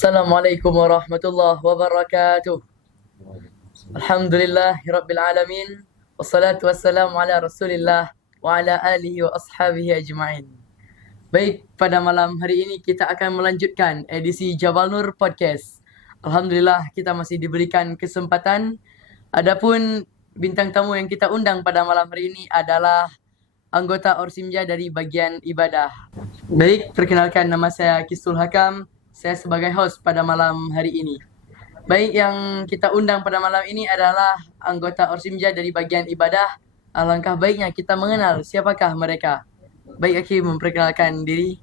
Assalamualaikum warahmatullahi wabarakatuh. Alhamdulillah Rabbil Alamin. Wassalatu wassalamu ala Rasulillah wa ala alihi wa ashabihi ajma'in. Baik, pada malam hari ini kita akan melanjutkan edisi Jabal Nur Podcast. Alhamdulillah kita masih diberikan kesempatan. Adapun bintang tamu yang kita undang pada malam hari ini adalah anggota Orsimja dari bagian ibadah. Baik, perkenalkan, nama saya Kistul Hakam. Saya sebagai host pada malam hari ini. Baik, yang kita undang pada malam ini adalah anggota Orsimja dari bagian ibadah. Alangkah baiknya kita mengenal siapakah mereka. Baik, Aki memperkenalkan diri.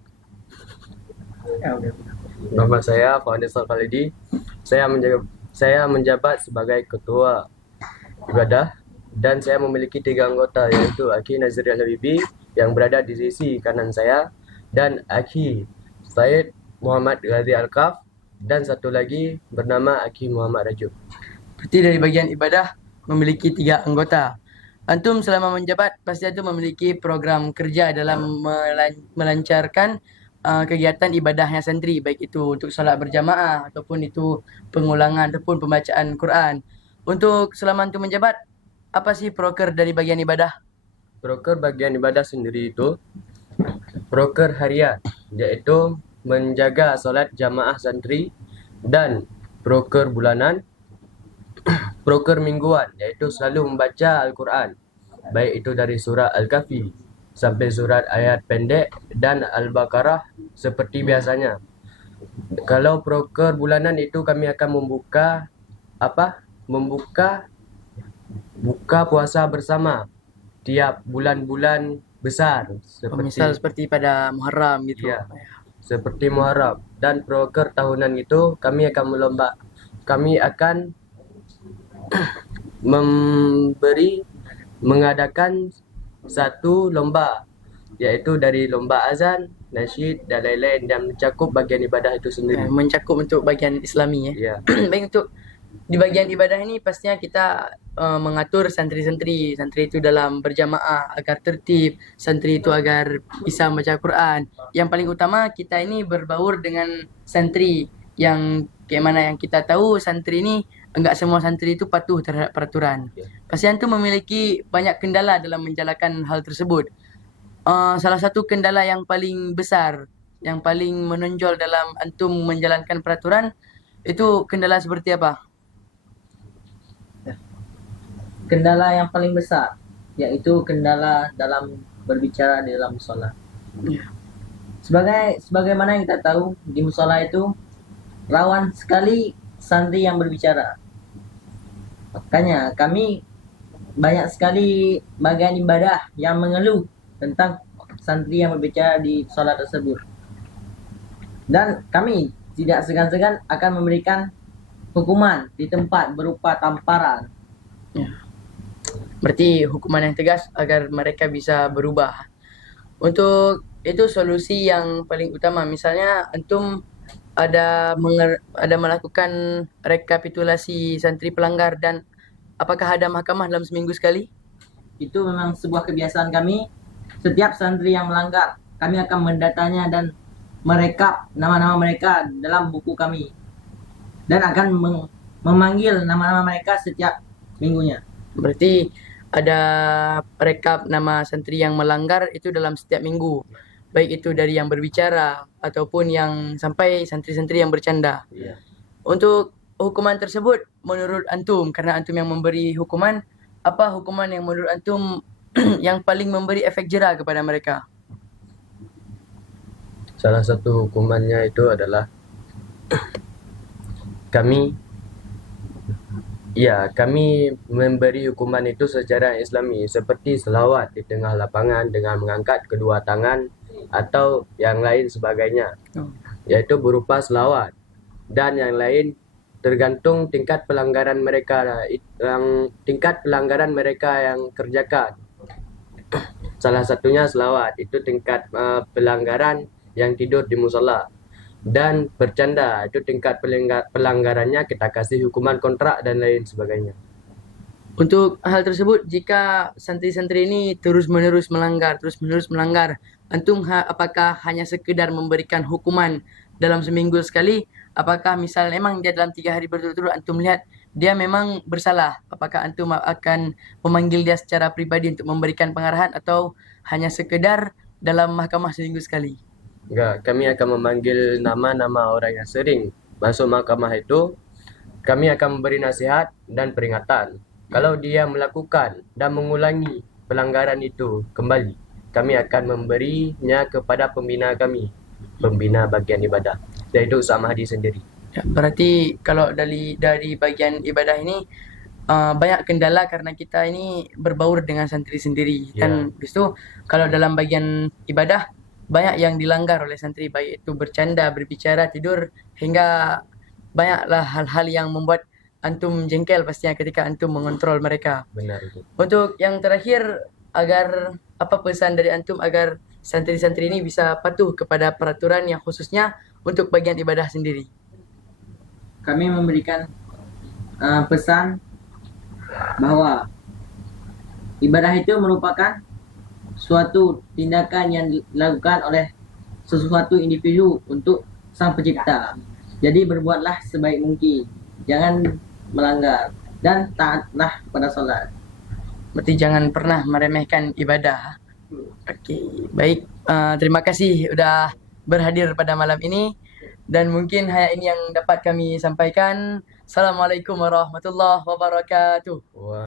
Nama saya Faisal Khalidi. Saya menjabat sebagai ketua ibadah dan saya memiliki 3 anggota, yaitu Aki Nazri Al-Habibi yang berada di sisi kanan saya, dan Aki Said Muhammad Ghazi Al-Kaf, dan satu lagi bernama Aki Muhammad Rajub. Berarti dari bagian ibadah memiliki 3 anggota. Antum selama menjabat pasti antum memiliki program kerja dalam melancarkan kegiatan ibadahnya santri, baik itu untuk salat berjamaah ataupun itu pengulangan ataupun pembacaan Quran. Untuk selama antum menjabat, apa sih proker dari bagian ibadah? Proker bagian ibadah sendiri itu proker harian, yaitu menjaga solat jamaah santri, dan proker bulanan, proker mingguan, yaitu selalu membaca Al-Quran, baik itu dari surah Al-Kahfi sampai surat ayat pendek dan Al-Baqarah seperti biasanya. Kalau proker bulanan itu kami akan membuka buka puasa bersama tiap bulan-bulan besar, Misal seperti pada Muharram gitu. Ya, seperti Muharram. Dan proker tahunan itu kami akan mengadakan satu lomba, yaitu dari lomba azan, nasyid dan lain-lain, dan mencakup bagian ibadah itu sendiri. Mencakup untuk bagian Islami ya. Ya. Baik, untuk di bagian ibadah ini pastinya kita mengatur santri itu dalam berjamaah agar tertib, santri itu agar bisa membaca Quran. Yang paling utama kita ini berbaur dengan santri yang kayak mana yang kita tahu, santri ini enggak semua santri itu patuh terhadap peraturan. Pasti antum memiliki banyak kendala dalam menjalankan hal tersebut. Salah satu kendala yang paling besar, yang paling menonjol dalam antum menjalankan peraturan itu kendala seperti apa? Kendala yang paling besar yaitu kendala dalam berbicara di dalam musola. Sebagaimana yang kita tahu, di musola itu rawan sekali santri yang berbicara. Makanya kami banyak sekali bagian ibadah yang mengeluh tentang santri yang berbicara di sholat tersebut. Dan kami tidak segan-segan akan memberikan hukuman di tempat berupa tamparan. Berarti hukuman yang tegas agar mereka bisa berubah. Untuk itu solusi yang paling utama, misalnya antum ada melakukan rekapitulasi santri pelanggar, dan apakah ada mahkamah dalam seminggu sekali? Itu memang sebuah kebiasaan kami. Setiap santri yang melanggar, kami akan mendatanya dan merekap nama-nama mereka dalam buku kami, dan akan memanggil nama-nama mereka setiap minggunya. Berarti ada rekap nama santri yang melanggar itu dalam setiap minggu, baik itu dari yang berbicara ataupun yang sampai santri-santri yang bercanda. Untuk hukuman tersebut menurut antum, karena antum yang memberi hukuman, apa hukuman yang menurut antum yang paling memberi efek jera kepada mereka? Salah satu hukumannya itu adalah kami memberi hukuman itu secara Islami, seperti selawat di tengah lapangan dengan mengangkat kedua tangan atau yang lain sebagainya, yaitu berupa selawat. Dan yang lain tergantung tingkat pelanggaran mereka yang kerjakan. Salah satunya selawat, itu tingkat pelanggaran yang tidur di musola. Dan bercanda, itu tingkat pelanggarannya kita kasih hukuman kontrak dan lain sebagainya. Untuk hal tersebut, jika santri-santri ini terus-menerus melanggar, antum apakah hanya sekedar memberikan hukuman dalam seminggu sekali, apakah misal memang dia dalam 3 hari berturut-turut antum lihat dia memang bersalah, apakah antum akan memanggil dia secara pribadi untuk memberikan pengarahan atau hanya sekedar dalam mahkamah seminggu sekali? Enggak, kami akan memanggil nama-nama orang yang sering masuk mahkamah itu. Kami akan memberi nasihat dan peringatan. Kalau dia melakukan dan mengulangi pelanggaran itu kembali, kami akan memberinya kepada pembina kami, pembina bagian ibadah, yaitu Ustaz Mahdi sendiri. Ya, berarti kalau dari bagian ibadah ini banyak kendala karena kita ini berbaur dengan santri sendiri. Ya. Dan habis itu kalau dalam bagian ibadah banyak yang dilanggar oleh santri, baik itu bercanda, berbicara, tidur, hingga banyaklah hal-hal yang membuat antum jengkel pastinya ketika antum mengontrol mereka. Benar itu. Untuk yang terakhir, agar apa pesan dari antum agar santri-santri ini bisa patuh kepada peraturan yang khususnya untuk bagian ibadah sendiri? Kami memberikan pesan bahwa ibadah itu merupakan suatu tindakan yang dilakukan oleh sesuatu individu untuk Sang Pencipta. Jadi berbuatlah sebaik mungkin, jangan melanggar, dan taatlah pada solat. Berarti jangan pernah meremehkan ibadah. Oke, baik. Terima kasih udah berhadir pada malam ini. Dan mungkin hanya ini yang dapat kami sampaikan. Assalamualaikum warahmatullahi wabarakatuh. Wah.